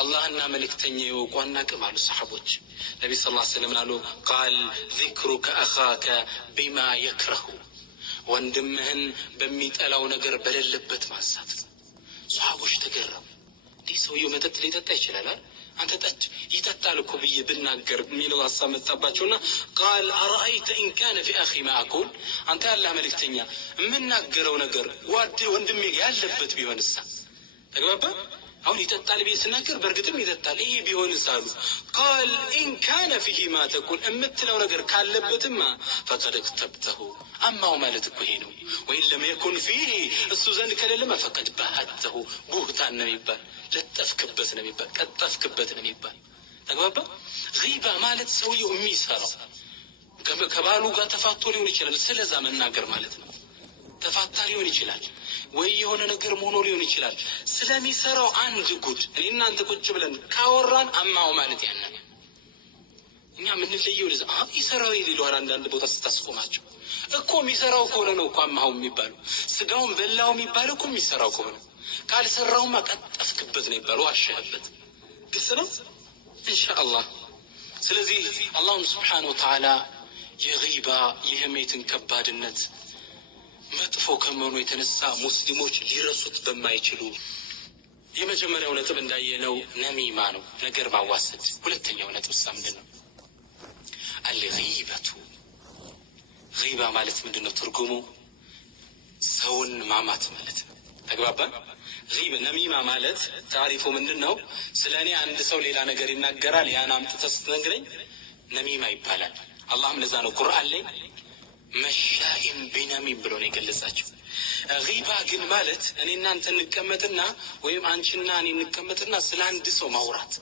አላህና መልእክተኛው የወቋና ከማሉ ሰሃቦች ነብዩ ሰለላሁ ዐለይሂ ወሰለም አሉ قال ذكرك اخاك بما يكره ወንድምህን በሚጠላው ነገር በሌለበት ማሳት ሰሃቦች ተገረሙ። እንዲህ ሰውየው መጠጥ ሊጠጣ ይችላል አንተ ጠጥ ይጠጣል እኮ ብዬ ብናገር የሚለው ሐሳብ መጣባቸውና قال ارايت ان كان في اخي ما اقول አንተ ያላህ መልእክተኛ የምናገረው ነገር ወንድሜ ያለበት ቢሆንሳ ተግባባ አሁን ይጠጣል ብዬ ስናገር በርግጥም ይጠጣል ይሄ ቢሆንስ አሉ قال ان كان فيه ما تقول እምትለው ነገር ካለበትማ فقد اكتبته አማው ማለት እኮ ይሄ ነው ወይ لم يكن فيه እሱ ዘንድ ከሌለማ فقد بهته ቡህታን ነው ይባል ለጠፍክበት ነው ይባል ቀጠፍክበት ነው ይባል ተግባባ غيبه ማለት ሰውየው የሚሰራው ከባሉ ጋር ተፋቶ ሊሆን ይችላል ስለዛ መናገር ማለት ነው ተፋታ ሊሆን ይችላል ወይ የሆነ ነገር ሆኖ ሊሆን ይችላል ስለሚሰራው አንድ ጉድ እኔና አንተ ቁጭ ብለን ካወራን አማው ማለት ያንን እኛ ምን ለየው ለዛ ይሰራው ይልዋል አንዳንድ ቦታ ስታስቆማቸው እኮ የሚሰራው ከሆነ ነው እኮ አማው የሚባለው ስጋውን በላው የሚባለው እኮ የሚሰራው ከሆነ ካልሰራውማ ቀጠፍክበት ነው ይባለው አሸህበት ግልጽ ነው ኢንሻአላህ ስለዚህ አላህ Subhanahu Wa Ta'ala የغيባ የህሜትን ከባድነት መጥፎ ከመሆኑ የተነሳ ሙስሊሞች ሊረሱት በማይችሉ የመጀመሪያው ነጥብ እንዳየነው ነሚማ ነው ነገር ማዋሰድ ሁለተኛው ነጥብ ምንድነው الغيبة غيባ ማለት ምንድነው ትርጉሙ ሰውን ማማት ማለት ነው ተግባባን غيب ነሚማ ማለት ታሪፉ ምንድነው ስለኔ አንድ ሰው ሌላ ነገር ይናገራል ያን አምጥተህ ስትነግረኝ ነሚማ ይባላል አላህም ለዛ ነው ቁርአን ላይ መሻኢም ቢነሚም ብሎ ነው የገለጻቸው غيባ ግን ማለት እኔና አንተ እንቀመጥና ወይም አንቺና እኔ እንቀመጥና ስለ አንድ ሰው ማውራት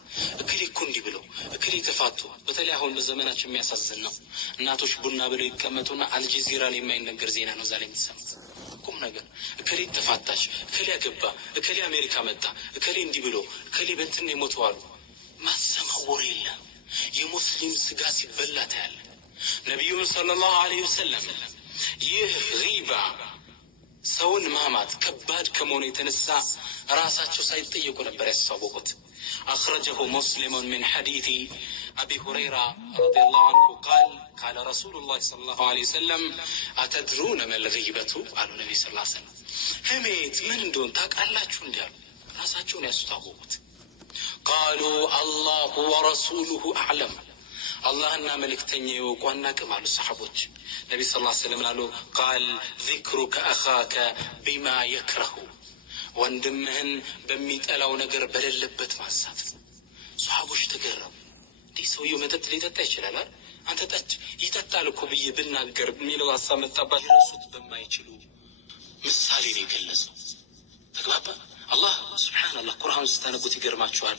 እከሌ እኮ እንዲህ ብሎ እከሌ ተፋቱ በተለይ አሁን በዘመናችን የሚያሳዝን ነው እናቶች ቡና ብለው ይቀመጡና አልጀዚራ ላይ የማይነገር ዜና ነው ዛሬ የሚሰማው ቁም ነገር እከሌ ተፋታች እከሌ አገባ እከሌ አሜሪካ መጣ እከሌ እንዲህ ብሎ እከሌ በእንትን የሞተዋሉ ማሰማው ወሬ የለም የሙስሊም ስጋ ሲበላ ታያለ ነብዩ ሰለላሁ ዐለይሂ ወሰለም ይህ غيባ ሰውን ማማት ከባድ ከመሆኑ የተነሳ ራሳቸው ሳይጠየቁ ነበር ያሳወቁት اخرجه مسلم من حديث ابي هريره رضي الله عنه قال قال رسول الله صلى الله عليه وسلم اتدرون ما الغيبه قال النبي صلى الله عليه وسلم ህሜት ምን እንደሆነ ታውቃላችሁ እንዲያሉ ራሳቸውን ያስተዋወቁት قالوا الله ورسوله اعلم አላህና መልእክተኛው የወቋና ከማሉ ሰሃቦች ነብዩ ሰለላሁ ዐለይሂ ወሰለም አሉ قال ذكرك اخاك بما يكره ወንድምህን በሚጠላው ነገር በሌለበት ማሳት ሰሃቦች ተገረሙ እንዲህ ሰውየው መጠጥ ሊጠጣ ይችላል አንተ ጠጥ ይጠጣል እኮ ብዬ ብናገር የሚለው ሐሳብ መጣባቸው ሊረሱት በማይችሉ ምሳሌ ነው የገለጸው ተግባባ አላህ Subhanahu ቁርአን ስታነቡት ይገርማችኋል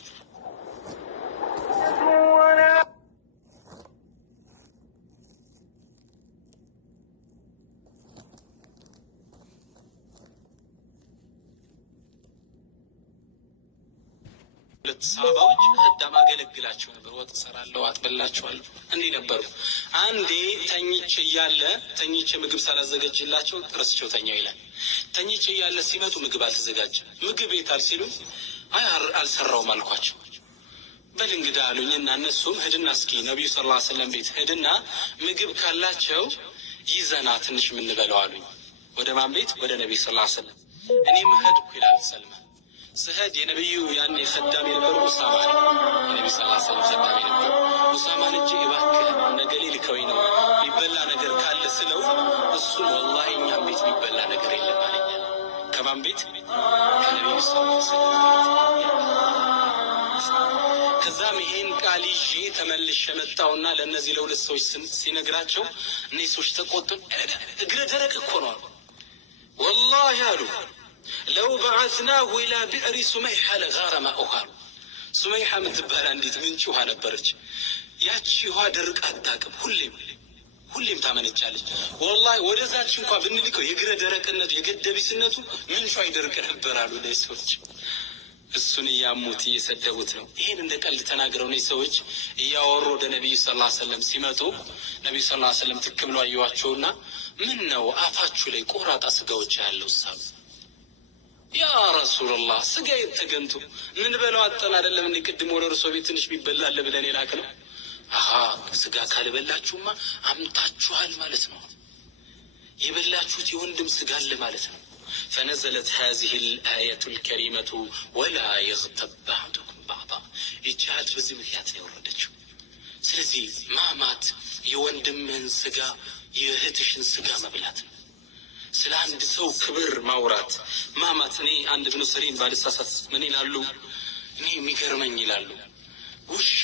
ሰሃባዎች ኸዳም አገለግላቸው ነበር ወጥ ሰራለው አጥበላቸዋለሁ እንዲህ ነበሩ አንዴ ተኝቼ ምግብ ሳላዘጋጅላቸው ተረስቸው ተኛው ይላል ተኝቼ ያለ ሲመጡ ምግብ አልተዘጋጀም ምግብ የታል ሲሉ አልሰራውም አልኳቸው በል እንግዳ አሉኝና እነሱም ሄድና እስኪ ነብዩ ሰለላሁ ዐለይሂ ወሰለም ቤት ሄድና ምግብ ካላቸው ይዘና ትንሽ ምን በለው አሉኝ ወደ ማን ቤት ወደ ነብዩ ሰለላሁ ዐለይሂ ወሰለም እኔም ሄድኩ ይላል ሰልማን ሰሃድ የነብዩ ያኔ ኸዳም የነበረው ኡሳማ ነው የነብዩ ሰለላሁ ዐለይሂ ወሰለም ኸዳም የነበረው ኡሳማ ልጅ እባክህ ነገሌ ልከውኝ ነው ሊበላ ነገር ካለ ስለው እሱ ወላሂ እኛም ቤት ሊበላ ነገር የለም አለኝ ከማን ቤት ከነብዩ ሰለላሁ ዐለይሂ ወሰለም ከዛም ይሄን ቃል ይዤ ተመልሼ መጣውና ለነዚህ ለሁለት ሰዎች ሲነግራቸው እነዚህ ሰዎች ተቆጡ እግረ ደረቅ እኮ ነው ወላሂ አሉ لو بعثناه الى بئر سميحه لغار ماؤها سميحه متبال እንዴት ምንጭ ውሃ ነበረች ያቺ ውሃ ደርቅ አታውቅም ሁሌም ታመነጫለች ወላሂ ወደዛች እንኳን ብንልከው የግረ ደረቅነቱ የገደቢስነቱ ምንጩ አይደርቅ ነበር አሉ ለሰዎች እሱን ያሙት እየሰደቡት ነው ይሄን እንደ ቀልድ ተናግረው ነው ሰዎች እያወሩ ወደ ነብዩ ሰለላሁ ዐለይሂ ወሰለም ሲመጡ ነብዩ ሰለላሁ ዐለይሂ ወሰለም ተከብለው አዩዋቸውና ምን ነው አፋችሁ ላይ ቆራጣ ስጋዎች ያለው ሳብ ያ ረሱላህ ስጋ የተገንቱ ምን በለው አጠን አይደለም እንዴ? ቅድም ወደ እርሶ ቤት ትንሽ ቢበላል ብለን የላክነው። አሃ ስጋ ካልበላችሁማ አምታችኋል ማለት ነው። የበላችሁት የወንድም ስጋ አለ ማለት ነው። فنزلت هذه الآية الكريمة ولا يغتب بعضكم بعضا ይቻት በዚህ ምክንያት ነው የወረደችው። ስለዚህ ማማት የወንድምህን ስጋ የእህትሽን ስጋ መብላት ነው። ስለ አንድ ሰው ክብር ማውራት ማማት። እኔ አንድ ብኑ ሰሪን ባልሳሳት ምን ይላሉ? እኔ የሚገርመኝ ይላሉ ውሻ